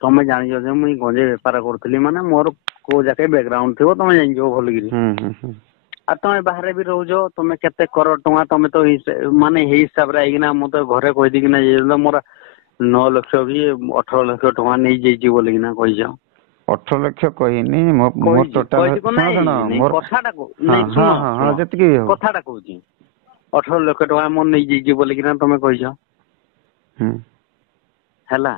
ତମେ ଜାଣିଛ ଯେ ମୁଇଁ ଗଞ୍ଜେଇ ବେପାର କରୁଥିଲି ମାନେ ମୋର କୋଉ ଯାକେ ବ୍ୟାକଗ୍ରାଉଣ୍ଡ ଥିବ ତମେ ଜାଣିଛ ଭଲକିରି। ଆଉ ତମେ ବାହାରେ ବି ରହୁଛ ତମେ କେତେ କରୋଡ଼ ଟଙ୍କା ତମେ ତ ମାନେ ହେଇ ହିସାବରେ ଆଇକିନା ମତେ ଘରେ କହିଦେଇକିନା ଯାଇଛ ମୋର 9 ଲକ୍ଷ କି 18 ଲକ୍ଷ ଟଙ୍କା ନେଇଯାଇଛି ବୋଲିକିନା କହିଛ। 18 ଲକ୍ଷ କହିନି ମୋ ଟୋଟାଲ ଶୁଣ ମୋର କଥାଟା ଯେତିକି ହଉ କଥାଟା କହୁଛି 18 ଲକ୍ଷ ଟଙ୍କା ମୋର ନେଇଯାଇଛି ବୋଲିକିନା ତମେ କହିଛ ହେଲା।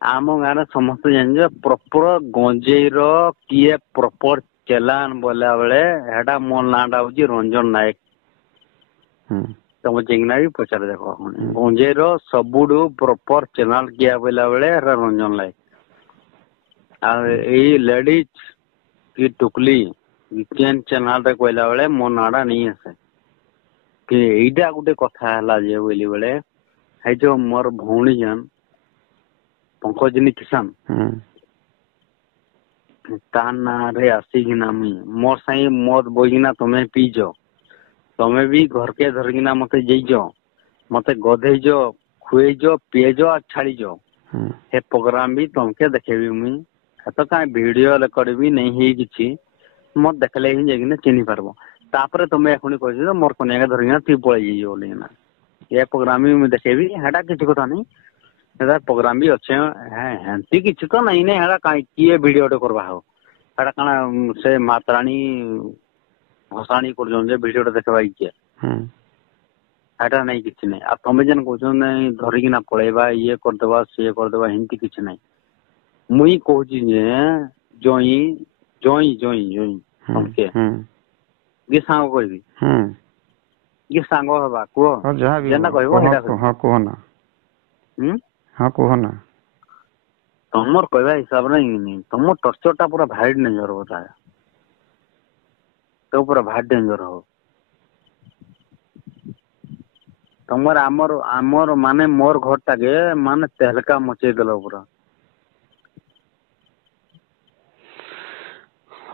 ଆମ ଗାଁରେ ସମସ୍ତେ ଜାଣିଛ ପ୍ରପର ଗଞ୍ଜେଇର କିଏ ପ୍ରପର ଚେଲାନ ବୋଇଲା ବେଳେ ହେଟା ମୋ ନାଁ ଟା ହଉଛି ରଞ୍ଜନ ନାୟକ। ତମେ ଯାଇକିନା ବି ପଚାରି ଦେଖ ଗଞ୍ଜେଇର ସବୁଠୁ ପ୍ରପର ଚେନାଲ କିଏ ବୋଇଲା ବେଳେ ହେଟା ରଞ୍ଜନ ନାୟକ। ଆଉ ଏଇ ଲେଡିଜ କି ଟୁକଲି ଚେନାଲ ରେ କହିଲା ବେଳେ ମୋ ନାଁ ଟା ନେଇ ଆସେ କି ଏଇଟା ଗୋଟେ କଥା ହେଲା ଯେ ବୋଇଲି ବେଳେ ହେଇ ଯୋଉ ମୋର ଭଉଣୀ ଜାନ ପଙ୍କଜିନୀ କିଷାନ ତା ନାଁରେ ଆସିକିନା ମୁଇଁ ମୋର ସାଙ୍ଗେ ମଦ ବହିକିନା ତମେ ପିଇଛ ତମେ ବି ଘରକେ ଧରିକିନା ମତେ ଯାଇଛ ମତେ ଗଧେଇଛ ଖୁଏଇଛ ପିଏଇଛ ଆଉ ଛାଡିଛ ସେ ପ୍ରୋଗ୍ରାମ ବି ତମକେ ଦେଖେଇବି ମୁଇଁ ହେତ କାଇଁ ଭିଡିଓ ରେକର୍ଡ ବି ନେଇ ହେଇ କିଛି ମତେ ଦେଖିଲେ ହିଁ ଯାଇକିନା ଚିହ୍ନି ପାରବ। ତାପରେ ତମେ ଏଖୁଣି କହିଛ ମୋର କନିଆକେ ଧରିକିନା ତୁଇ ପଳେଇ ଯାଇଛ ବୋଲିକିନା ଏ ପ୍ରୋଗ୍ରାମ ବି ମୁଁ ଦେଖେଇବି ହେଟା କିଛି କଥା ନାହିଁ। ସେଟା ପ୍ରୋଗ୍ରାମ ବି ଅଛେ ହେନ୍ତି କିଛି ତ ନାଇଁ ନାଇଁ ହେଟା କିଏ ଭିଡିଓଟେ କରବା ହବ ହେଟା କାଣା ସେ ମାତରାଣୀ ଭସାଣି କରୁଛନ୍ତି ଯେ ଭିଡିଓଟେ ଦେଖବା କିଏ ହେଟା ନାଇଁ କିଛି ନାଇଁ। ଆଉ ତମେ ଯେନ୍ କହୁଛ ନାଇଁ ଧରିକିନା ପଳେଇବା ଇଏ କରିଦବା ସିଏ କରିଦବା ହେନ୍ତି କିଛି ନାଇଁ। ମୁଇଁ କହୁଛି ଯେ ଜଇଁ ଜଇଁ ଜଇଁ ଜଇଁ ତମକେ କି ସାଙ୍ଗ କହିବି କି ସାଙ୍ଗ ହବା କୁହ ଯେନ୍ଟା କହିବ ସେଇଟା କହିବି। ହଁ କୁହ ନା। ତମର କହିବା ହିସାବରେ ତମ ଟର୍ଚର ଟା ପୁରା ଭାରି ଡେଞ୍ଜର କଥା ତ ପୁରା ଭାରି ଡେଞ୍ଜର ହବ। ତମର ଆମର ମାନେ ମୋର ଘର ଟାକେ ମାନେ ତେହଲକା ମଚେଇ ଦେଲ ପୁରା।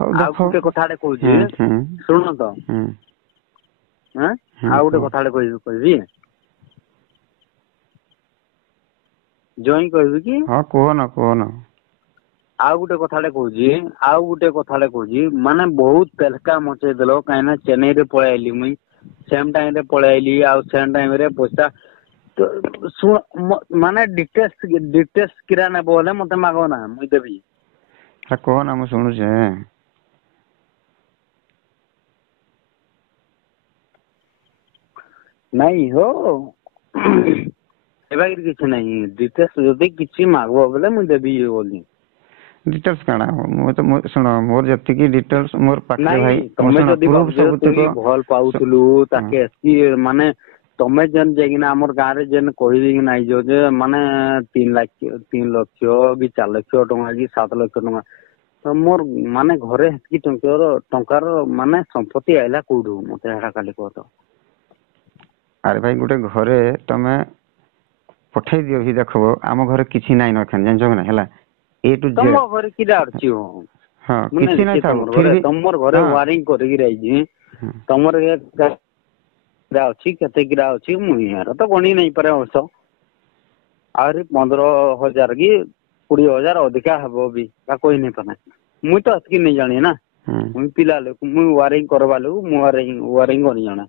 ଆଉ ଗୋଟେ କଥାଟେ କହୁଛି ଶୁଣ ତ ଆଉ ଗୋଟେ କଥାଟେ କହିବି ଜଇଁ କହିବି କି? ହଁ କୁହନ। ଆଉ ଗୋଟେ କଥାଟେ କହୁଛି ମାନେ ବହୁତ ତେଲକା ମଚେଇ ଦେଲ କାହିଁକିନା ଚେନ୍ନାଇରେ ପଳେଇ ଆଇଲି ମୁଇଁ ସେମ ଟାଇମ ରେ ପଳେଇ ଆଇଲି ଆଉ ସେମ ଟାଇମ ରେ ପଇସା ଶୁଣ ମାନେ ଡିଟେଲସ କିରା ନେବ ହେଲେ ମତେ ମାଗ ନା ମୁଇଁ ଦେବି। କହନା ମୁଁ ଶୁଣୁଛେ। ନାଇଁ ହୋ ଏବେ କିଛି ନାହିଁ ଡିଟେଲସ ଯଦି କିଛି ମାଗବ ବୋଲେ ମୁଁ ଦେବି ବୋଲି। ଡିଟେଲସ କାଣା ଶୁଣ ମୋର ଯେତିକି ଡିଟେଲସ ମୋର ପାଖରେ ନାଇଁ ଭାଇ ତମେ ଶୁଣ ଯଦି ପ୍ରୁଫ ଭାବୁଛ ତୁଇ ସବୁତକ ଭଲ ପାଉଥିଲୁ ତାକେ ଏତିକି ମାନେ ତମେ ଯେନ୍ ଯାଇକିନା ଆମର ଗାଁରେ ଯେନ୍ କହିଦେଇକିନା ଆଇଛ ଯେ ମାନେ 3 ଲକ୍ଷ କି 4 ଲକ୍ଷ ଟଙ୍କା କି 7 ଲକ୍ଷ ଟଙ୍କା ତ ମୋର ମାନେ ଘରେ ହେତିକି ଟଙ୍କାର ମାନେ ସମ୍ପତ୍ତି ଆଇଲା କୋଉଠୁ ମତେ ହେଟା ଖାଲି କହ ତ। ଆରେ ଭାଇ ଗୋଟେ ଘରେ ତମେ ପଠେଇ ଦିଅ ବି ଦେଖବ ଆମ ଘରେ କିଛି ନାଇଁ ନଖେନ ଜାଣିଛ ନା ହେଲା A to Z ତମ ଘରେ କିରା ଅଛି ହଁ ମୁଁ ନାଇଁ କିଛି ଦେଖି ଥାଉ ତମର ଫିର ଘରେ ବି ତମର ଘରେ ହଁ ୱାରିଙ୍ଗ କରିକି ଆଇଛି ତମର ଅଛି କେତେ କିରା ଅଛି ମୁଁ ଏହାର ତ ଗଣି ନାଇଁ ପାରେ ଅବଶ୍ୟ ଆହୁରି 15,000 କି 20,000 ଅଧିକା ହବ ବି କହି ନାଇଁ ପାରେ ମୁଇଁ ତ ଏତିକି ନେଇ ଜାଣି ନା ମୁଇଁ ପିଲା ଲୋକ ମୁଇଁ ୱାରିଙ୍ଗ କରବା ଲୋକ ମୁଁ ୱାରିଙ୍ଗ କରି ଜାଣା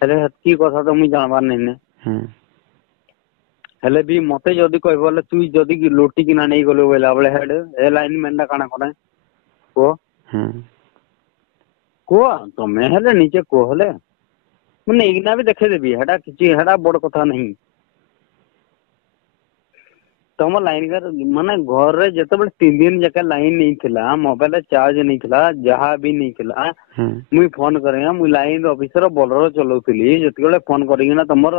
ହେଲେ ହେତିକି କଥା ତ ମୁଇଁ ଜାଣବାର ନାଇଁନେ ହେଲେ ବି ମତେ ଯଦି କହିବ ବୋଲେ ତୁଇ ଯଦି ଲୁଟିକିନା ନେଇ ଗଲୁ ବୋଇଲା ବେଳେ ଏ ଲାଇନ ମେନ୍ ଟା କାଣା କରେ କୁହ ତମେ ହେଲେ ନିଜେ କୁହ ହେଲେ ମୁଁ ନେଇକିନା ବି ଦେଖେଇଦେବି ହେଟା ବଡ କଥା ନାହିଁ। ତମ ଲାଇନ ମାନେ ଘରେ ଯେତେବେଳେ 3 ଦିନ ଯାକେ ଲାଇନ ନେଇଥିଲା ମୋବାଇଲ ଚାର୍ଜ ନେଇଥିଲା ଯାହା ବି ନେଇଥିଲା ମୁଇଁ ଫୋନ କରେ ମୁଇଁ ଲାଇନ ଅଫିସର ବଲର ଚଲାଉଥିଲି ଯେତେବେଳେ ଫୋନ କରିକିନା ତମର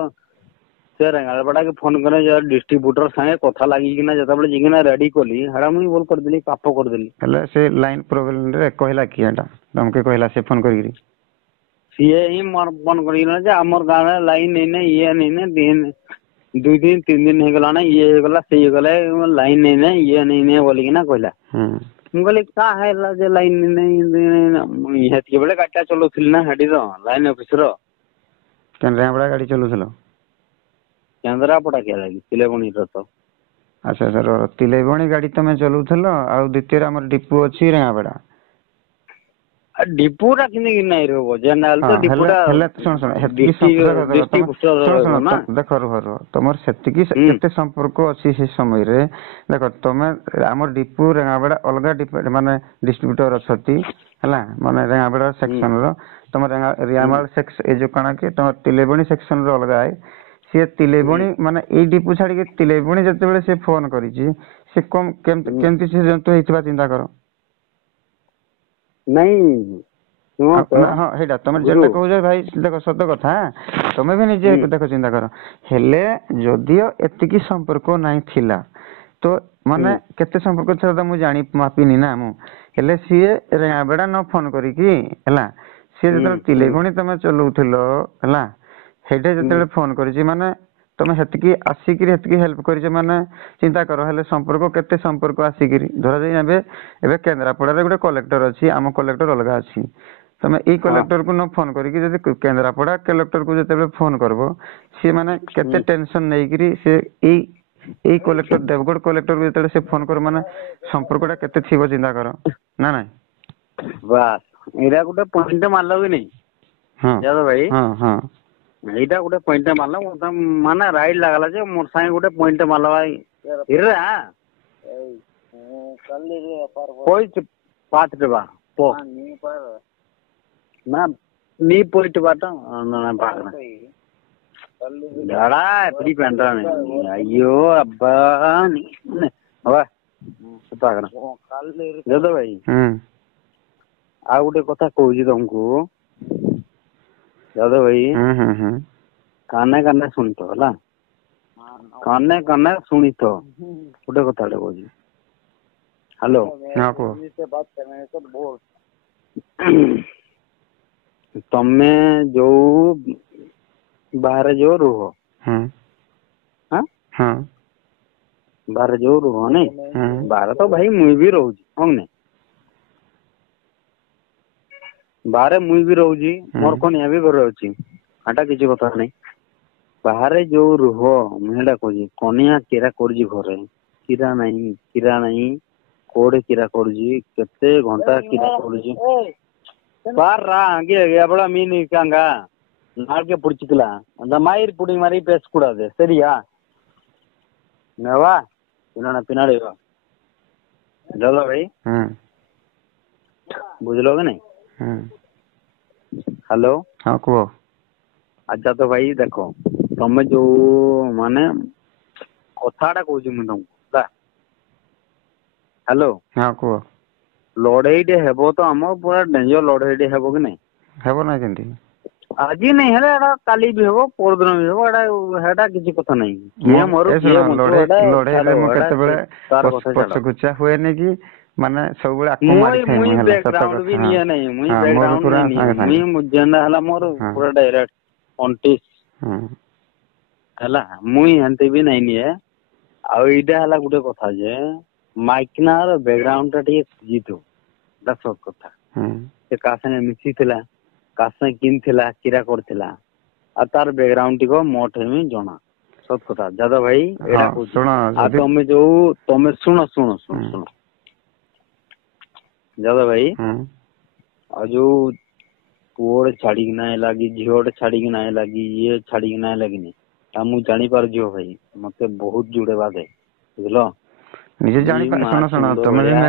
ସେ ରେଙ୍ଗାଲପଡାକେ ଫୋନ କରେ ଡିଷ୍ଟ୍ରିବ୍ୟୁଟର ସାଙ୍ଗେ କଥା ଲାଗିକିନା ଯେତେବେଳେ ଯାଇକିନା ରେଡି କଲି ହେଟା ମୁଇଁ ଭଲ କରିଦେଲି ପାପ କରିଦେଲି। ହେଲେ ସେ ଲାଇନ ପ୍ରୋବ୍ଲେମ ରେ କହିଲା କିଏ ଏଟା ତମକେ କହିଲା ସେ ଫୋନ କରିକିରି ସିଏ ହିଁ ମୋର ଫୋନ କରିକିନା ଯେ ଆମର ଗାଁରେ ଲାଇନ ନେଇନେ ଇଏ ନେଇନେ 2 ଦିନ 3 ଦିନ ହେଇଗଲାଣି ଇଏ ହେଇଗଲା ସିଏ ହେଇଗଲା ଲାଇନ ନେଇନେ ଇଏ ନେଇନେ ବୋଲିକିନା କହିଲା ମୁଁ କହିଲି କାଁ ହେଲା ଯେ ଲାଇନ ହେତିକି ବେଳେ ଗାଡିଟା ଚଲାଉଥିଲି ନା ହେଠିର ଲାଇନ ଅଫିସର ରେଙ୍ଗାଲପଡା ଗାଡି ଚଲଉଥିଲ? କେନ୍ଦ୍ରାପଡା କିଆ ଲାଗି ତିଲେଗଣିର ତ ଆଚ୍ଛା ଆଚ୍ଛା ତିଲେବଣୀ ଗାଡି ତମେ ଚଲଉଥିଲ ଆଉ ଦ୍ୱିତୀୟରେ ଆମର ଡିପୁ ଅଛି ରେଙ୍ଗାବେଡା। ଡିପୁଟା କିନ୍ତି ନାଇଁ ରହିବ ଜେନେରାଲ ହଁ ତ ହେଲେ ଡିପୁଟା ହେଲେ ଶୁଣ ହେତିକି ଦେଖ ତମେ ଡିଷ୍ଟ୍ରିବ୍ୟୁଟର ଶୁଣ ରହିବ ଶୁଣ ନା। ଦେଖ ରୁହ ତମର ସେତିକି ହୁଁ କେତେ ସମ୍ପର୍କ ଅଛି ସେ ସମୟରେ। ଦେଖ ତମେ ଆମର ଡିପୁ ରେଙ୍ଗାବେଡା ଅଲଗା ମାନେ ଡିଷ୍ଟ୍ରିବ୍ୟୁଟର ଅଛନ୍ତି ହେଲା ମାନେ ରେଙ୍ଗାବେଡା ହୁଁ ସେକ୍ସନ ର ତମ ହୁଁ ରେଙ୍ଗାବେଡା ଏ ଯୋଉ କଣ କି ତମ ତିଲେବଣୀ ସେକ୍ସନ ର ଅଲଗା ସିଏ ହୁଁ ତିଲେବଣୀ ମାନେ ଏଇ ଡିପୁ ଛାଡିକି ତିଲେବଣୀ ଯେତେବେଳେ ସେ ଫୋନ କରିଛି ସେ ହୁଁ କେମିତି ସେ ଜନ୍ତୁ ହେଇଥିବା ଚିନ୍ତା କର। ନାଇଁ ଶୁଣ ତ ନା ହଁ ହେଇଟା ତମେ ଗୁରୁ ଯେନ୍ଟା କହୁଛ ଭାଇ ଦେଖ ସତ କଥା ତମେ ବି ନିଜେ ହୁଁ ଦେଖ ଚିନ୍ତା କର। ହେଲେ ଯଦିଓ ଏତିକି ସମ୍ପର୍କ ନାହିଁ ଥିଲା ତ ହୁଁ ମାନେ କେତେ ସମ୍ପର୍କ ଥିଲା ତ ମୁଁ ଜାଣି ମାପିନି ନା ମୁଁ ହେଲେ ସିଏ ରେଙ୍ଗାବେଡା ନ ଫୋନ କରିକି ହେଲା ସିଏ ହୁଁ ଯେତେବେଳେ ହୁଁ ତିଲେବଣୀ ତମେ ଚଲଉଥିଲ ହେଲା ସେଇଟା ହୁଁ ଯେତେବେଳେ ଫୋନ କରିଛି ମାନେ ତମେ ସେତିକି ଆସିକିରି ସେତିକି ହେଲ୍ପ କରିଛ ମାନେ ଚିନ୍ତା କର ହେଲେ ସମ୍ପର୍କ କେତେ ସମ୍ପର୍କ ଆସିକିରି ଧରାଯାଇ ଏବେ କେନ୍ଦ୍ରାପଡାରେ ଗୋଟେ କଲେକ୍ଟର ଅଛି ଆମ କଲେକ୍ଟର ଅଲଗା ଅଛି। ତମେ ଏଇ ହଁ କଲେକ୍ଟର କୁ ନ ଫୋନ କରିକି ଯଦି କେନ୍ଦ୍ରାପଡା କଲେକ୍ଟର କୁ ଯେତେବେଳେ ଫୋନ କରିବ ସିଏ ମାନେ କେତେ ହୁଁ ଟେନସନ ନେଇକିରି ସେ ଏଇ କଲେକ୍ଟର ଦେବଗଡ କଲେକ୍ଟର ଯେତେବେଳେ ସେ ଫୋନ କର ମାନେ ସମ୍ପର୍କ ଟା କେତେ ଥିବ ଚିନ୍ତା କର ନା ନାଇଁ। ବାସ୍ ଏଇଟା ଗୋଟେ ପଏଣ୍ଟ ମାରିଲ କି ନାଇଁ ହଁ ଯାଦବ ଭାଇ। ହଁ ହଁ ଏଇଟା ଗୋଟେ ପଏଣ୍ଟ ମାରିଲ ମାନେ ରାଇଟ ଲାଗଲା ଯେ ମୋର ସାଙ୍ଗେ ଗୋଟେ ପଏଣ୍ଟ ମାରିଲ ଭାଇ ଇରା போயிட்டு பார்த்துட்டு வா போ நான் நீ போயிட்டு வாட்டும் நான் பார்க்குறேன் எடா எப்படி பண்றானு ஐயோ அப்பா நீ வா பார்க்குறேன் ଯାଦବ ଭାଇ ଆଉ ଗୋଟେ କଥା କହୁଛି ତମକୁ ଯାଦବ ଭାଇ କାନେ କାନେ ଶୁଣିଥ ହେଲା କାନେ କାନେ ଶୁଣିଥ ଗୋଟେ କଥାଟେ କହୁଛି हेलो ହଁ କୁହ ତମେ ଯୋଉ ବାହାରେ ଯୋଉ ରୁହ ହଁ ବାହାରେ ଯୋଉ ରୁହ ନାଇଁ ବାହାରେ ତ ଭାଇ ମୁଇଁ ବି ରହୁଛି ହଁ ନାଇଁ ବାହାରେ ମୁଇଁ ବି ରହୁଛି ମୋର କନିଆ ବି ଘରେ ଅଛି ହେଟା କିଛି କଥା ନାଇଁ ବାହାରେ ଯୋଉ ରୁହ ମୁଁ ହେଟା କହୁଛି କନିଆ କିରା କରୁଛି ଘରେ କିରା ନାହିଁ କୋଉଠି କିରା କରୁଛି କେତେ ଘଣ୍ଟା କିରା କରୁଛି பாடுறா அங்கே எவ்வளோ மீன் இருக்காங்க நாளைக்கே பிடிச்சிக்கலாம் அந்த மயிர் பிடி மாதிரி பேசக்கூடாது சரியா வா என்னோட பின்னாடி வா ଯାଦବ ଭାଇ ବୁଝିଲ କି ନାଇଁ ହ୍ୟାଲୋ ହଁ କୁହ ଆଚ୍ଛା ତ ଭାଇ ଦେଖ ତମେ ଯୋଉ ମାନେ କଥାଟା କହୁଛି ମୁଁ ତମକୁ ହେଲା ହ୍ୟାଲୋ ହଁ କୁହ ଲଢେଇଟେ ହେବ ତ ଆମ ପୁରା ଡେଞ୍ଜର ଲଢେଇଟେ ହେବ କି ନାଇଁ ହେବ ନା କେମିତି ଆଜି ନାଇଁ ହେଲେ ଏଟା କାଲି ବି ହବ ପରଦିନ ବି ହବ ଏଟା କିଛି କଥା ନାହିଁ କିଏ ମରୁ ଏ ଶୁଣ କିଏ ବଞ୍ଚୁ ଏଟା ଛାଡ ଲଢେଇରେ ମୁଁ ଏଟା କେତେବେଳେ ତାର କଥା ଛାଡ ପଛଘୁଞ୍ଚା ହୁଏନି କି ମାନେ ସବୁବେଳେ ଆକୁ ମାରିଥାଏ ମୁଇଁ ମୁଁ ହେଲା ସତ ବ୍ୟାକଗ୍ରାଉଣ୍ଡ ବି କଥା ନିଏ ନାହିଁ ମୁଇଁ ହଁ ମୁଁ ବି ବ୍ୟାକଗ୍ରାଉଣ୍ଡ ପୁରା ନାଇଁ ନିଏ ସାଙ୍ଗେ ସାଙ୍ଗେ ମୁଇଁ ଯେନ୍ତା ହେଲା ମୋର ହଁ ପୁରା ଡାଇରେକ୍ଟ ଅଣ୍ଟିସ୍ ହେଲା ମୁଇଁ ଏମିତି ବି ନାଇଁ ନିଏ ଆଉ ଏଇଟା ହେଲା ଗୋଟେ କଥା ଯେ ମାଇକିନାର ବ୍ୟାକଗ୍ରାଉଣ୍ଡ ଟା ଟିକେ ସିଜିଥିବ ଏଟା ସତ କଥା ସେ କାହା ସାଙ୍ଗେ ମିଶିଥିଲା କାହା ସାଙ୍ଗେ କିନ୍ଥିଲା କିରା କରିଥିଲା ଆଉ ତାର ବ୍ୟାକଗ୍ରାଉଣ୍ଡ ଟିକ ମୋଠେ ହିଁ ଜଣା ସତ କଥା ଯାଦବ ଭାଇ ହଁ ଏଇଟା କହୁଛି ଶୁଣ ଆଉ ଯଦି ତମେ ଯୋଉ ତମେ ଶୁଣ ଯାଦବ ଭାଇ ଆଉ ଯୋଉ ପୁଅଟେ ଛାଡିକି ନାହିଁ ଲାଗି ଝିଅଟେ ଛାଡିକି ନାହିଁ ଲାଗି ଇଏ ଛାଡିକି ନାହିଁ ଲାଗିନି ଆଉ ମୁଁ ଜାଣିପାରୁଛି ଭାଇ ମତେ ବହୁତ ଜୁଡେ ବାଧେ ବୁଝିଲ ନିଜେ ମୁଇଁ ଜାଣିପା ମା ଶୁଣ ଚୁଣ୍ଡ ତମେ ଭଳିଆ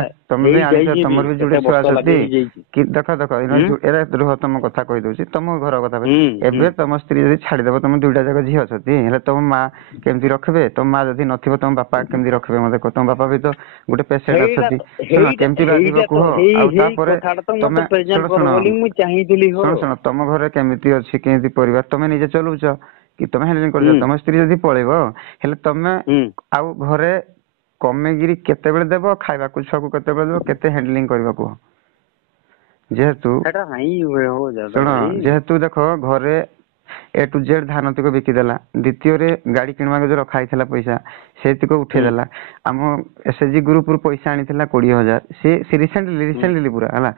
ବି ଆଣିଛ ହେଇଯାଇଛି ବି ତମର ବି କେତେ ଯୋଡେ ଛୁଆ ବର୍ଷ ଅଛନ୍ତି ଲାଗି ହେଇଯାଇଛି କି ଦେଖ ହୁଁ ରୁହ ତମ କଥା କହିଦଉଛି ତମ ଘର କଥା ହୁଁ ହୁଁ ଏବେ ତମ ସ୍ତ୍ରୀ ଯଦି ଛାଡିଦବ ତମ ଦୁଇଟା ଯାକ ଝିଅ ଅଛନ୍ତି ହେଲେ ତମ ମା କେମିତି ରଖିବେ ତମ ମା ଯଦି ନଥିବ ତମ ବାପା କେମିତି ରଖିବେ ମତେ କହ ତମ ବାପା ବି ତ ଗୋଟେ ପେସେଣ୍ଟ ହେଇଟା ଅଛନ୍ତି ତ ଶୁଣ କେମିତି ବାଧିବ ହେଇଟା କୁହ ତ ଆଉ ହେଇ ତାପରେ କଥାଟା ତ ତମେ ମତେ ପ୍ରେଜେଣ୍ଟ କର ଶୁଣ ବୋଲି ମୁଁ ଚାହିଁଥିଲି ହୋ ତମ ଘରେ କେମିତି ଅଛି କେମିତି ପରିବାର ତମେ ନିଜେ ଚଲଉଛ କି ତମେ ହ୍ୟାଣ୍ଡଲିଂ କରୁଛ ହୁଁ ତମ ସ୍ତ୍ରୀ ଯଦି ପଳେଇବ ହେଲେ ତମେ ହୁଁ ଆଉ ଘରେ କମେଇକିରି କେତେବେଳେ ଦେବ ଖାଇବାକୁ ଛୁଆକୁ କେତେବେଳେ ଦେବ କେତେ ହ୍ୟାଣ୍ଡଲିଂ କରିବା କୁହ ଯେହେତୁ ସେଟା ନାଇଁ ହୁଏ ହୋ ଯାଦବ ଶୁଣ ଭାଇ ଯେହେତୁ ଦେଖ ଘରେ A to Z ଧାନ ତିକ ବିକିଦେଲା ଦ୍ଵିତୀୟରେ ଗାଡି କିଣିବାକୁ ଯୋଉ ରଖା ହେଇଥିଲା ପଇସା ସେଇତିକ ହୁଁ ଉଠେଇଦେଲା ଆମ SHG ଗ୍ରୁପ ରୁ ପଇସା ଆଣିଥିଲା 20,000 ସେ ହୁଁ ରିସେଣ୍ଟଲି ପୁରା ହେଲା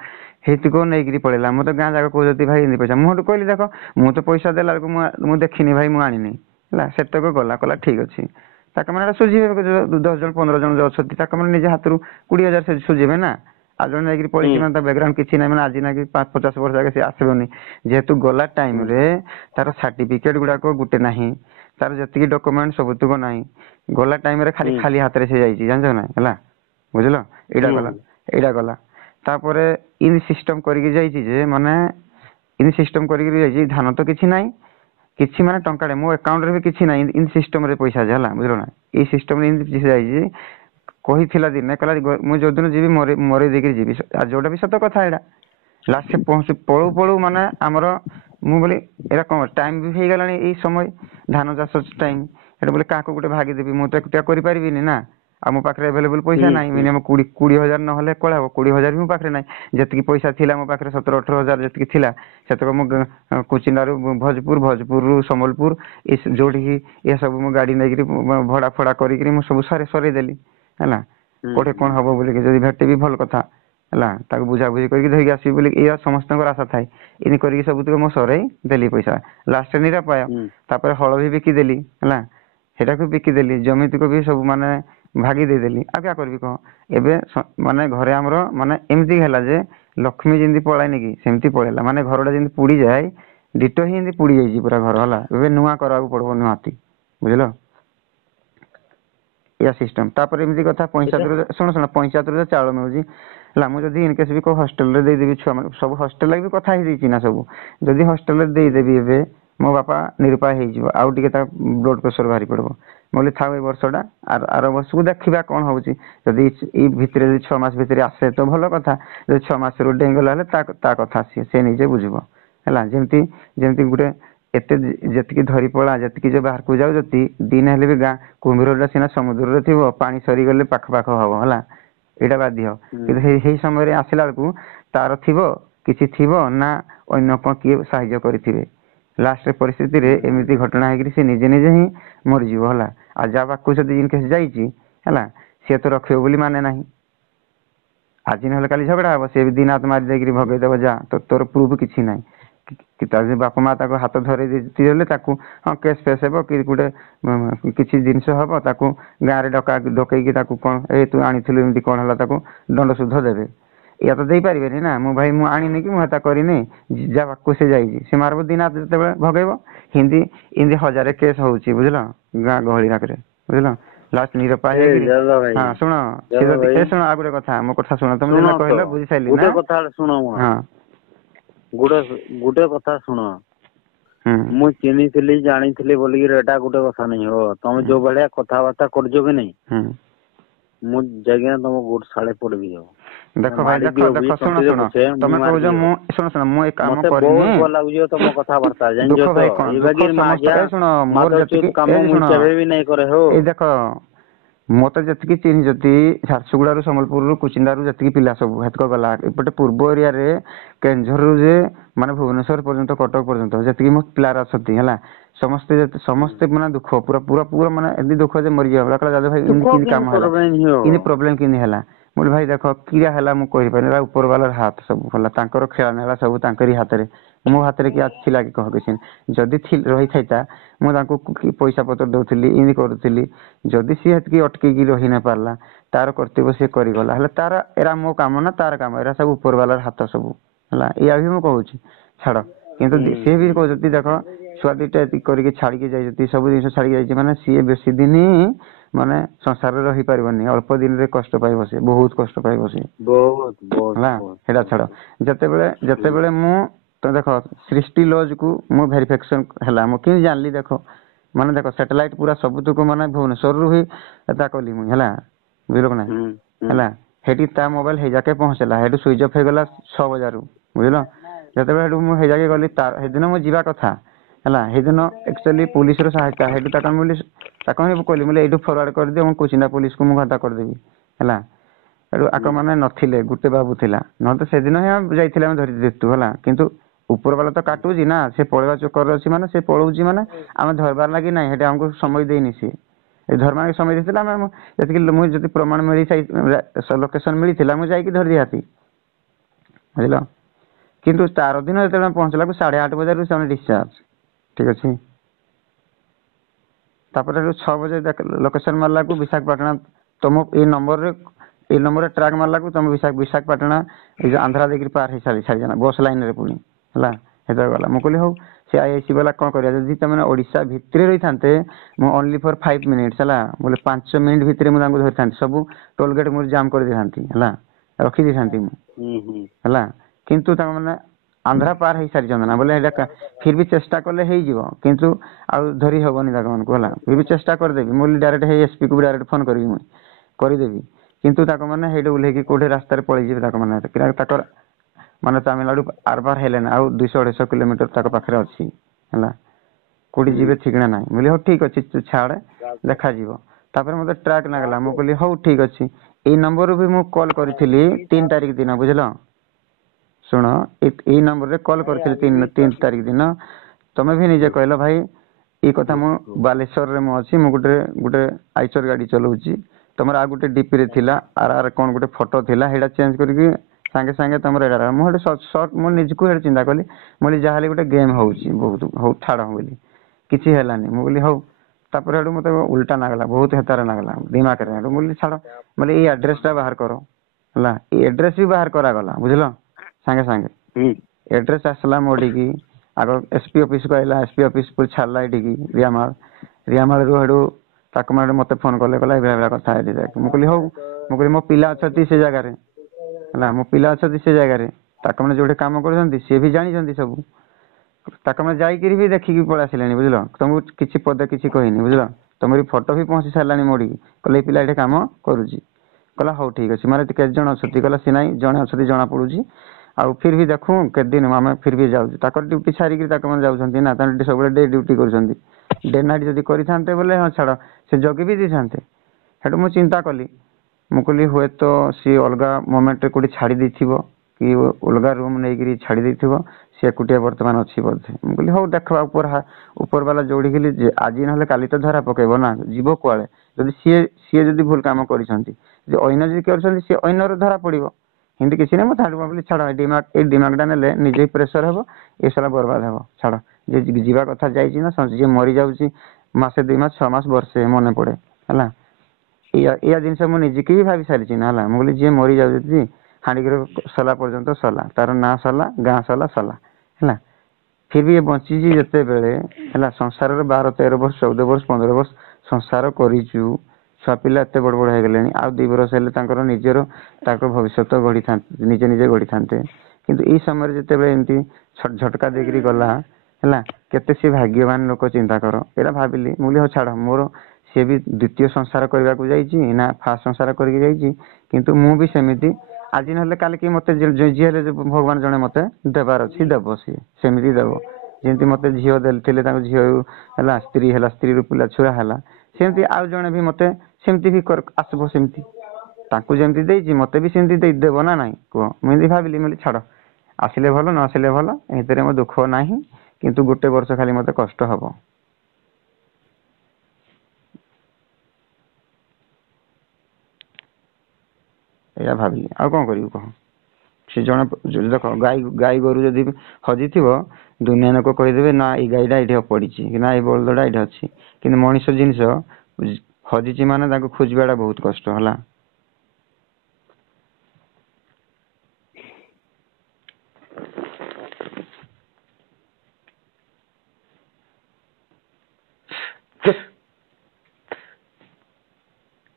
ହେଇତିକ ନେଇକିରି ପଳେଇଲା ମତେ ଗାଁ ଯାକ କହୁଛନ୍ତି ଭାଇ ଏମିତି ପଇସା ମୁଁ ହେଠୁ କହିଲି ଦେଖ ମୁଁ ତ ପଇସା ଦେଲା ବେଳକୁ ମୁଁ ଦେଖିନି ଭାଇ ମୁଁ ଆଣିନି ହେଲା ସେତକ ଗଲା କହିଲା ଠିକ ଅଛି ତାଙ୍କ ମାନେ ସୁଝିବେ 10 ଜଣ 15 ଜଣ ଯୋଉ ଅଛନ୍ତି ତାଙ୍କ ମାନେ ନିଜ ହାତରୁ 20,000 ସେ ସୁଝିବେ ନା। ଆଉ ଜଣେ ଯାଇକି ପଳେଇଛି ମାନେ ତା ବ୍ୟାକଗ୍ରାଉଣ୍ଡ କିଛି ନାହିଁ ମାନେ ଆଜି ନା କି 50 ବର୍ଷ ଆଗେ ସେ ଆସିବନି ଯେହେତୁ ଗଲା ଟାଇମ ରେ ତାର ସାର୍ଟିଫିକେଟ ଗୁଡାକ ଗୋଟେ ନାହିଁ ତାର ଯେତିକି ଡକୁମେଣ୍ଟ ସବୁତକ ନାହିଁ ଗଲା ଟାଇମ ରେ ଖାଲି ଖାଲି ହାତରେ ସେ ଯାଇଛି ଜାଣିଛ ନା ହେଲା ବୁଝିଲ ଏଇଟା ଗଲା ତାପରେ ଇନ ସିଷ୍ଟମ କରିକି ଯାଇଛି ଯେ ମାନେ ଇନ ସିଷ୍ଟମ କରିକି ଯାଇଛି ଧାନ ତ କିଛି ନାହିଁ କିଛି ମାନେ ଟଙ୍କାଟେ ମୋ ଆକାଉଣ୍ଟ ରେ ବି କିଛି ନାହିଁ ଇନ ସିଷ୍ଟମ ରେ ପଇସା ଅଛି ହେଲା ବୁଝିଲ ନା ଏଇ ସିଷ୍ଟମ ରେ ଏମିତି ଯାଇଛି କହିଥିଲା ଦିନେ କହିଲା ମୁଁ ଯୋଉଦିନ ଯିବି ମରେଇ ଦେଇକି ଯିବି ଆଉ ଯୋଉଟା ବି ସତ କଥା ଏଇଟା ଲାଷ୍ଟ ସେ ପଳୁ ପଳୁ ମାନେ ଆମର ମୁଁ ବୋଲି ଏଇଟା କଣ ଟାଇମ ବି ହେଇଗଲାଣି ଏଇ ସମୟ ଧାନ ଚାଷ ଟାଇମ ଏଟା ବୋଲେ କାହାକୁ ଗୋଟେ ଭାଗିଦେବି ମୁଁ ତ ଏକୁଟିଆ କରିପାରିବିନି ନା ଆଉ ମୋ ପାଖରେ ଆଭେଲେବୁଲ ପଇସା ନାହିଁ ମିନିମମ 20,000 ନହେଲେ କଳ ହବ 20,000 ବି ମୋ ପାଖରେ ନାହିଁ ଯେତିକି ପଇସା ଥିଲା ମୋ ପାଖରେ 17-18,000 ଯେତିକି ଥିଲା ସେତକ ମୁଁ କୁଚିଣ୍ଡାରୁ ଭୋଜପୁରରୁ ସମ୍ବଲପୁର ଯୋଉଠିକି ଏ ସବୁ ମୁଁ ଗାଡି ନେଇକିରି ଭଡା ଫଡା କରିକିରି ମୁଁ ସବୁ ସରେଇଦେଲି ହେଲା କୋଉଠି କଣ ହବ ବୋଲିକି ଯଦି ଭେଟିବି ଭଲ କଥା ହେଲା ତାକୁ ବୁଝାବୁଝି କରିକି ଧରିକି ଆସିବି ବୋଲି ଏଇଆ ସମସ୍ତଙ୍କର ଆଶା ଥାଏ ଏମିତି କରିକି ସବୁତକ ମୁଁ ସରେଇ ଦେଲି ପଇସା ଲାଷ୍ଟରେ ନିରାପାୟ ତାପରେ ହଳ ବି ବିକିଦେଲି ହେଲା ସେଟାକୁ ବିକିଦେଲି ଜମିତିକ ବି ସବୁ ମାନେ ଭାଗି ଦେଇଦେଲି ଆଉ क्या କରିବି କହ ଏବେ ମାନେ ଘରେ ଆମର ମାନେ ଏମିତି ହେଲା ଯେ ଲକ୍ଷ୍ମୀ ଯେମିତି ପଳାଏନି କି ସେମିତି ପଳେଇଲା ମାନେ ଘରଟା ଯେମିତି ପୁଡିଯାଏ ଡିଟୋ ହିଁ ଏମିତି ପୁଡି ଯାଇଛି ପୁରା ଘର ହେଲା ଏବେ ନୂଆ କରିବାକୁ ପଡିବ ନିହାତି ବୁଝିଲ ଏଇଆ ସିଷ୍ଟମ ତାପରେ ଏମିତି କଥା ଶୁଣ ପଞ୍ଚାୟତରେ ଚାଉଳ ମିଳୁଛି ହେଲା ମୁଁ ଯଦି ଇନକେସ ବି କୋଉ ହଷ୍ଟେଲରେ ଦେଇଦେବି ଛୁଆ ମାନେ ସବୁ ହଷ୍ଟେଲରେ ବି କଥା ହେଇଯାଇଛି ନା ସବୁ ଯଦି ହଷ୍ଟେଲରେ ଦେଇଦେବି ଏବେ ମୋ ବାପା ନିରୁପାୟ ହେଇଯିବ ଆଉ ଟିକେ ତା ବ୍ଲଡ ପ୍ରେସର ବାହାରି ପଡିବ ମୁଁ କହିଲି ଥାଉ ଏଇ ବର୍ଷ ଟା ଆର ବର୍ଷକୁ ଦେଖିବା କଣ ହଉଛି ଯଦି ଏଇ ଭିତରେ ଯଦି 6 ମାସ ଭିତରେ ଆସେ ତ ଭଲ କଥା ଯଦି 6 ମାସରୁ ଡେଇଁଗଲା ହେଲେ ତା କଥା ସେ ନିଜେ ବୁଝିବ ହେଲା ଯେମିତି ଯେମିତି ଗୋଟେ ଏତେ ଯେତିକି ଧରି ପଳା ଯେତିକି ଯେ ବାହାରକୁ ଯାଉ ଯଦି ଦିନ ହେଲେ ବି ଗାଁ କୁମ୍ଭୀରଟା ସିନା ସମୁଦ୍ରରେ ଥିବ ପାଣି ସରିଗଲେ ପାଖ ପାଖ ହବ ହେଲା ଏଇଟା ବାଧ୍ୟ କିନ୍ତୁ ସେଇ ସମୟରେ ଆସିଲା ବେଳକୁ ତାର ଥିବ କିଛି ଥିବ ନା ଅନ୍ୟ କଣ କିଏ ସାହାଯ୍ୟ କରିଥିବେ ଲାଷ୍ଟ ପରିସ୍ଥିତିରେ ଏମିତି ଘଟଣା ହେଇକରି ସେ ନିଜେ ନିଜେ ହିଁ ମରିଯିବ ହେଲା ଆଉ ଯାହା ପାଖକୁ ଯଦି ଇନକେସ ଯାଇଛି ହେଲା ସିଏ ତ ରଖିବ ବୋଲି ମାନେ ନାହିଁ ଆଜି ନହେଲେ କାଲି ଝଗଡା ହବ ସେ ବି ଦିନ ହାତ ମାରି ଦେଇକିରି ଭଗେଇଦବ ଯା ତୋର ପ୍ରୁଫ କିଛି ନାହିଁ କି ତାର ବାପା ମା ତାକୁ ହାତ ଧରେଇ ଦେଇଥିଲେ ତାକୁ ହଁ କେସ୍ ଫେସ୍ ହେବ କି ଗୋଟେ କିଛି ଜିନିଷ ହବ ତାକୁ ଗାଁରେ ଡକେଇକି ତାକୁ କଣ ଏଇ ତୁ ଆଣିଥିଲୁ ଏମିତି କଣ ହେଲା ତାକୁ ଦଣ୍ଡ ଶୁଦ୍ଧ ଦେବେ ଏଇଆ ତ ଦେଇପାରିବେନି ନା ମୁଁ ଭାଇ ମୁଁ ଆଣିନି କି ମୁଁ ଏତା କରିନି ଯାହା ପାଖକୁ ସେ ଯାଇଛି ସେ ମାରିବ ଦିନ ହାତ ଯେତେବେଳେ ଭଗେଇବ ଏମିତି ହଜାରେ କେସ୍ ହଉଛି ବୁଝିଲ ଗାଁ ଗହଳି ପାଖରେ ବୁଝିଲ ଲାଷ୍ଟ ନିରପାୟ ହେଇକିରି ହଁ ଶୁଣ ସେ ଯଦି ଶୁଣ ଆଉ ଗୋଟେ କଥା ମୋ କଥା ଶୁଣ ତମେ ଯେନା କହିଲ ବୁଝି ସାରିଲି ନା ହଁ ଗୋଟେ କଥା ଶୁଣ ମୁଁ ଚିହ୍ନିଥିଲି ଜାଣିଥିଲି ବୋଲିକି ଏଟା ଗୋଟେ କଥା ନାହିଁ ହୋ ତମେ ଯୋଉ ଭଳିଆ କଥାବାର୍ତ୍ତା କରୁଛ କି ନାଇଁ ମୁଁ ଯାଇକିନା ତମ ଗୋଟ ସାଳେ ପଡିବି ଆଉ ଦେଖ ଭାଇ ଦେଖ ଶୁଣ ତମେ କହୁଛ ମୁଁ ଶୁଣ ମୁଁ ଏ କାମ ମତେ କରିନି ବହୁତ ଭଲ ଲାଗୁଛି ତମ କଥାବାର୍ତ୍ତା ଜାଣିଛ ଦୁଃଖ ତ ଭାଇ କଣ ଦୁଃଖ ସମସ୍ତ ଶୁଣ ମୋର ଯେତିକି ଶୁଣ ଏଇ ଦେଖ ମତେ ଯେତିକି ଚିହ୍ନିଛନ୍ତି ଝାରସୁଗୁଡାରୁ ସମ୍ବଲପୁରରୁ କୁଚିଣ୍ଡାରୁ ଯେତିକି ପିଲା ସବୁ ହେତକ ଗଲା ଏପଟେ ପୂର୍ବ ଏରିଆରେ କେନ୍ଦୁଝରରୁ ଯେ ମାନେ ଭୁବନେଶ୍ୱର ପର୍ଯ୍ୟନ୍ତ କଟକ ପର୍ଯ୍ୟନ୍ତ ଯେତିକି ମୋ ପିଲାର ଅଛନ୍ତି ହେଲା ସମସ୍ତେ ମାନେ ଦୁଃଖ ପୁରା ମାନେ ଏମିତି ଦୁଃଖ ଯେ ମରିଯିବ ଭାଇ କେମିତି କାମ ହେଲା ଏମିତି ପ୍ରୋବ୍ଲେମ କେମିତି ହେଲା ମୁଁ ଭାଇ ଦେଖ କିରା ହେଲା ମୁଁ କହିପାରିନି ଉପର ବାଲାର ହାତ ସବୁ ହେଲା ତାଙ୍କର ଖେଳା ନେଲା ସବୁ ତାଙ୍କରି ହାତରେ ମୋ ହାତରେ କିଏ ଥିଲା କି କହ କିଛି ଯଦି ରହିଥାଇତା ମୁଁ ତାଙ୍କୁ ପଇସା ପତ୍ର ଦଉଥିଲି ଏମିତି କରୁଥିଲି ଯଦି ସିଏ ହେତିକି ଅଟକେଇକି ରହି ନ ପାରିଲା ତାର କର୍ତ୍ତବ୍ୟ ସିଏ କରିଗଲା ହେଲେ ତାର ଏରା ମୋ କାମ ନା ତାର କାମ ଏରା ସବୁ ଉପର ବାଲାର ହାତ ସବୁ ହେଲା ଏଇଆ ବି ମୁଁ କହୁଛି ଛାଡ କିନ୍ତୁ ସିଏ ବି କହୁଛନ୍ତି ଦେଖ ଛୁଆ ଦିଟା ଏତିକି କରିକି ଛାଡିକି ଯାଇଛନ୍ତି ସବୁ ଜିନିଷ ଛାଡିକି ଯାଇଛି ମାନେ ସିଏ ବେଶୀ ଦିନ ମାନେ ସଂସାରରେ ରହିପାରିବନି ଅଳ୍ପ ଦିନରେ କଷ୍ଟ ପାଇବ ସେ ବହୁତ କଷ୍ଟ ପାଇବ ସେ ହେଲା ସେଇଟା ଛାଡ ଯେତେବେଳେ ମୁଁ ତ ଦେଖ ସୃଷ୍ଟି ଲଜ କୁ ମୁଁ ଭେରିଫିକେସନ ହେଲା ମୁଁ କେମିତି ଜାଣିଲି ଦେଖ ମାନେ ଦେଖ ସାଟେଲାଇଟ ପୁରା ସବୁତକ ମାନେ ଭୁବନେଶ୍ୱରରୁ ହିଁ ଏଟା କଲି ମୁଇଁ ହେଲା ବୁଝିଲ କି ନାଇଁ ହେଲା ସେଇଠି ତା ମୋବାଇଲ ହେଇଯାକେ ପହଞ୍ଚିଲା ସେଇଠୁ ସୁଇଚ ଅଫ୍ ହେଇଗଲା 6 ବଜାରୁ ବୁଝିଲ ଯେତେବେଳେ ସେଠୁ ମୁଁ ହେଇଯାକେ ଗଲି ସେଦିନ ମୁଁ ଯିବା କଥା ହେଲା ସେଇଦିନ ଆକ୍ଚୁଆଲି ପୁଲିସର ସହାୟତା ସେଇଠୁ ତାକୁ କହିଲି ଏଇଠୁ ଫରୱାର୍ଡ କରିଦିଅ ମୁଁ କୁଚିଣ୍ଡା ପୋଲିସକୁ ମୁଁ ଖାତା କରିଦେବି ହେଲା ଏଠୁ ଆକ ମାନେ ନଥିଲେ ଗୋଟେ ବାବୁ ଥିଲା ନହେଲେ ତ ସେଦିନ ହିଁ ଯାଇଥିଲେ ଆମେ ଧରି ଦେଇଥିବୁ ହେଲା କିନ୍ତୁ ଉପର ବାଲା ତ କାଟୁଛି ନା ସେ ପଳେଇବା ଚକରରେ ଅଛି ମାନେ ସେ ପଳଉଛି ମାନେ ଆମେ ଧରବାର ଲାଗି ନାହିଁ ସେଠି ଆମକୁ ସମୟ ଦେଇନି ସିଏ ଏ ଧର୍ମା ସମୟ ଦେଇଥିଲା ଆମେ ଯେତିକି ମୁଁ ଯଦି ପ୍ରମାଣ ଲୋକେସନ ମିଳିଥିଲା ମୁଁ ଯାଇକି ଧରି ଦିଆନ୍ତି ବୁଝିଲ କିନ୍ତୁ ତାର ଦିନ ଯେତେବେଳେ ପହଞ୍ଚିଲାକୁ 8:30 ବଜାରୁ ସେମାନେ ଡିସଚାର୍ଜ ଠିକ ଅଛି तापर 6 बजे लोकेशन मारला को विशाखापट्टना तुम ए नंबर ट्रैक मारला को तुम विशाखापट्टना ए आंध्रा देखि पार हे सारी जाना बस लाइन रे पुनी हला हेता गला मु कहली हो से आईआईसी वाला कोन करिया जदी तमने ओडिसा भितरे रही थांते मु ओनली फॉर 5 मिनिट्स हला बोले 5 मिनिट भितरे मु तांको धरि थांती सब टोल गेट मु जाम कर दे थांती हला रखी दे थांती मु हला किंतु ता माने आंध्रा पार हे सारी जाना बोले हेडा फिर भी चेष्टा करले हे जीवो किंतु आ धरी हबनी ताको मन को हला फिर भी चेष्टा कर देबी मु डायरेक्ट हे एसपी को डायरेक्ट फोन करबी मु करि देबी किंतु ताको माने हेडे उले की कोठे रास्ता रे पळी जेबी ताको माने किना ताकर माने तमिलनाडु आरबार हेलेन आ 200-250 किलोमीटर ताको पाखरे अछि हला कोडी जीवे ठिकना नाही बोले हो ठीक अछि तू छाड़ देखा जीवो तापर मते ट्रैक लागला मु कहली हो ठीक अछि ए नंबर भी मु कॉल करथिली 3 तारिख दिन बुझलो सुनो ए नंबर रे कॉल करथिली 3 तारिख दिन तमे भी निजे कहलो भाई ई कथा मु बालेश्वर रे मु अछि मु गुटे आइचर गाड़ी चलाउची तमरा आ गुटे डीपी रे थिला आर कोन गुटे फोटो थिला हेडा चेंज करके संगे संगे तमरा एडा मु हेडे शॉर्ट मु निज को हेडे चिंता कली मोली जाहाले गुटे गेम होउची बहुत हो ठाड़ा होली किछि हेलानी मु बोली हो तापर हेडू मते उल्टा लागला बहुत हेतार लागला दिमाग रे हेडू बोली छाड़ो बोले ई एड्रेस टा बाहर करो हला ई एड्रेस भी बाहर करा गला बुझलो संगे संगे एड्रेस आसला मोडी की आगो एसपी ऑफिस को आइला एसपी ऑफिस पर छाड़ला एडी की रियामाल रो हेडू ताको माने मते फोन करले कहला एबा कथा हेडी जाक मु कहली मो पिला अछती से जगह रे हला मो पिला अछती से जगह रे ताको माने जोडे काम करछंती से भी जानि जंती सब ताको माने जाई करी भी देखि की पळा सिलेनी बुझलो तुमको किछि पद किछि कहिनी बुझलो तमरी फोटो भी पहुंची सारलानी मोडी कहले पिला एठे काम करूची कहला हो ठीक अछि माने के जण अछती कहला सिनाई जण अछती जणा पडुची आ फिर भी देखू के दिन मामे फिर भी जाउ ताकर ड्यूटी छारी कि ताको माने जाउछंती ना तान सबले डे ड्यूटी करछंती डे नाइट जदी करि थांते बोले हां छाड़ से जगी भी दी थांते हेडू मु चिंता कली मु कहली हुए तो सी अलगा मोमेंट रे कोडी छाड़ी दैथिबो कि अलगा रूम नै गिरी छाड़ी दैथिबो से कुटिया वर्तमान अछि बोलथे मु कहली हो देखबा ऊपर वाला जोड़ी गेली जे आज नहले काली तो धरा पकेबो ना जीवो कोळे जदी सी जदी भूल काम करिसंती जे ओइना जदी करसंती से ओइना रो धरा पड़िबो हिंदी किसी ने मत हाड बोली छाड़ दिमाग डा नेले निजे प्रेशर हेबो ए साला बर्बाद हेबो छाड़ जे जीवा कथा जाईची ना जे मरि जाउची मासे 2 मास 6 मास वर्षे मने पड़े हला या दिन से मु निजे की भी भाबी सारिची ना हला मु बोली जे मरि जाउची हांडीगर सला पर्यंत सला तार ना सला गां सला सला हला फिर भी ये बंची जी जते बेले हला संसार रे 12 13 वर्ष 14 वर्ष 15 वर्ष संसार करिचु छुआ पिला एते बड़ बड़ हे गेलेनी आ 2 वर्ष हेले तांकर निजेरो ताकर भविष्य गढ़ी थांते निजे गढ़ी थांते किंतु ई समय जते बेले एंती झटका देगिरी गला हला केते से भाग्यवान लोक चिंता करो एरा भाबिली मुली हो छाड़ मोर से भी द्वितीय संसार करबा को जाईची ना फास्ट संसार करके जाईची किंतु मु भी सेमिति आज नहले काल की मते जे हेले भगवान जने मते देबार अछि देबो से सेमिति देबो जेंति मते झियो देलथिले ताको झियो हला स्त्री रुपिला छुआ हला सेंति आ जने भी मते सेमति भी कर आसबो सेमति ताकू जेमति देइची मते भी सेमति देइ देबो ना नाही को मुई भाबिली मिली छाड़ आसिले भलो न आसिले भलो एतरे मो दुख नाही किंतु गुटे वर्ष खाली मते कष्ट हबो या भाबिली आ कोन करियो कह से जने देखो गाय गोरु जदी हजी थिबो दुनिया लोक कहि देबे ना ई गायडा इठे पड़ीची कि ना ई बलदडा इठे अछि किंतु मनुष्य जिंस हजीची माने ताको खोजबाडा बहुत कष्ट हला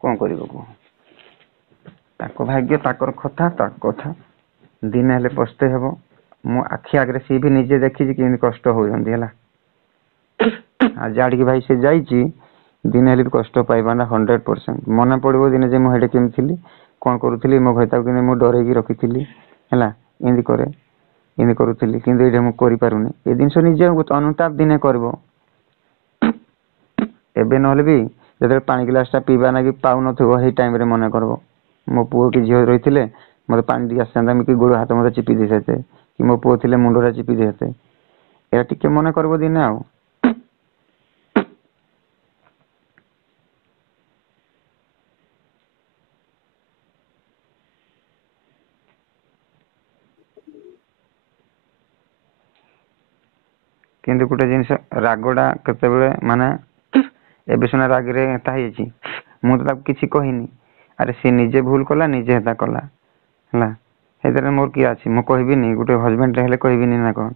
कोन करिवो को ताको भाग्य ताकर कथा दिन हेले पस्ते हेबो मो आखि आगरे सी भी निजे देखि कि कष्ट हो जंदी हला आ जाडी की भाई से जाईची दिन हेले भी कष्ट पाइबा ना 100% मने पड़िबो दिन जे मो हेडे केम थिली कोन करूथिली मो भयता कि मो डरे की रखिथिली हला इंदी करे इंदी करूथिली किंतु एडे मो करि पारुनी ए दिन सो निजे अनुताप दिने करबो एबे नहले भी जदे पानी गिलास ता पीबा ना कि पाउ नथबो हे टाइम रे मने करबो मो पुओ की झियो रहिथिले मते पानी दिया संदा मी कि गोड़ हाथ मते चिपी देते कि मो पुओ थिले मुंडरा चिपी देते ए टिके मने करबो दिने आउ किंतु गुटे जिनिस रागडा केते बेले माने ଏବେ ସିନା ରାଗରେ ଏଟା ହେଇଛି, ମୁଁ ତ ତାକୁ କିଛି କହିନି। ଆରେ ସେ ନିଜେ ଭୁଲ କଲା, ନିଜେ ହେଟା କଲା ହେଲା, ସେଥିରେ ମୋର କିଏ ଅଛି? ମୁଁ କହିବିନି? ଗୋଟେ ହଜବେଣ୍ଡ ହେଲେ କହିବିନି ନା କଣ?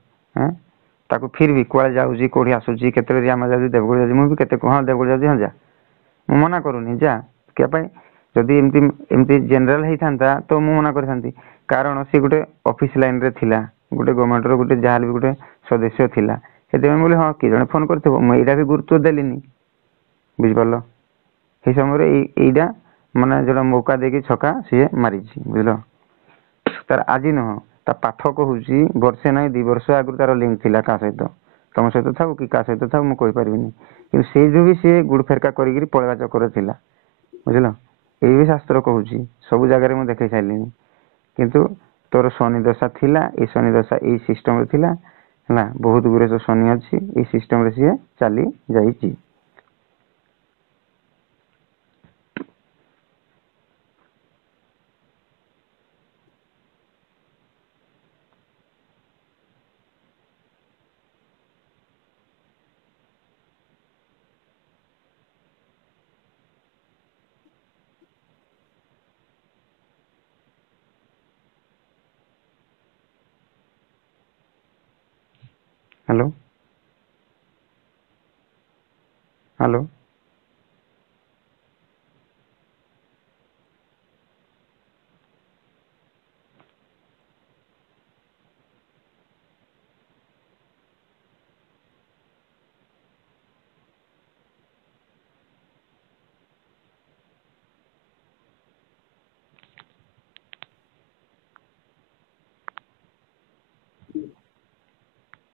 ତାକୁ ଫିର ବି କୁଆଡେ ଯାଉଛି, କୋଉଠି ଆସୁଛି, କେତେବେଳେ ରିଆମା ଯାଉଛି, ଦେବଗୁଳି ଯାଉଛି, ମୁଁ ବି କେତେ ହଁ ଦେବଗୁଳି ଯାଉଛି, ହଁ ଯା, ମୁଁ ମନା କରୁନି ଯା। କିଆ ପାଇଁ? ଯଦି ଏମିତି ଏମିତି ଜେନେରାଲ ହେଇଥାନ୍ତା ତ ମୁଁ ମନା କରିଥାନ୍ତି, କାରଣ ସେ ଗୋଟେ ଅଫିସ ଲାଇନ ରେ ଥିଲା, ଗୋଟେ ଗଭର୍ଣ୍ଣମେଣ୍ଟ ର ଗୋଟେ ଯାହାହେଲେ ବି ଗୋଟେ ସଦସ୍ୟ ଥିଲା, ସେଥିପାଇଁ ବୋଲି ହଁ କିଏ ଜଣେ ଫୋନ କରିଥିବ, ମୁଁ ଏଇଟା ବି ଗୁରୁତ୍ୱ ଦେଲିନି। ବୁଝିପାରିଲ? ସେଇ ସମୟରେ ଏଇଟା ମାନେ ଯୋଉଟା ମୌକା ଦେଇକି ଛକା ସିଏ ମାରିଛି, ବୁଝିଲ? ତାର ଆଜି ନୁହଁ, ତା ପାଠ କହୁଛି ବର୍ଷେ ନାହିଁ 2 ବର୍ଷ ଆଗରୁ ତାର ଲିଙ୍କ ଥିଲା କାହା ସହିତ, ତମ ସହିତ ଥାଉ କି କାହା ସହିତ ଥାଉ ମୁଁ କହିପାରିବିନି, କିନ୍ତୁ ସେଇ ଯୋଉ ବି ସିଏ ଗୁଡ ଫେରକା କରିକିରି ପଳେଇବା ଚକ୍କର ଥିଲା। ବୁଝିଲ? ଏଇ ବି ଶାସ୍ତ୍ର କହୁଛି, ସବୁ ଜାଗାରେ ମୁଁ ଦେଖେଇ ସାରିଲିଣି। କିନ୍ତୁ ତୋର ଶନି ଦଶା ଥିଲା, ଏଇ ଶନି ଦଶା ଏଇ ସିଷ୍ଟମ ରେ ଥିଲା ହେଲା, ବହୁତ ଗୁରେ ଯୋଉ ଶନି ଅଛି ଏଇ ସିଷ୍ଟମ ରେ ସିଏ ଚାଲି ଯାଇଛି। Hello hello.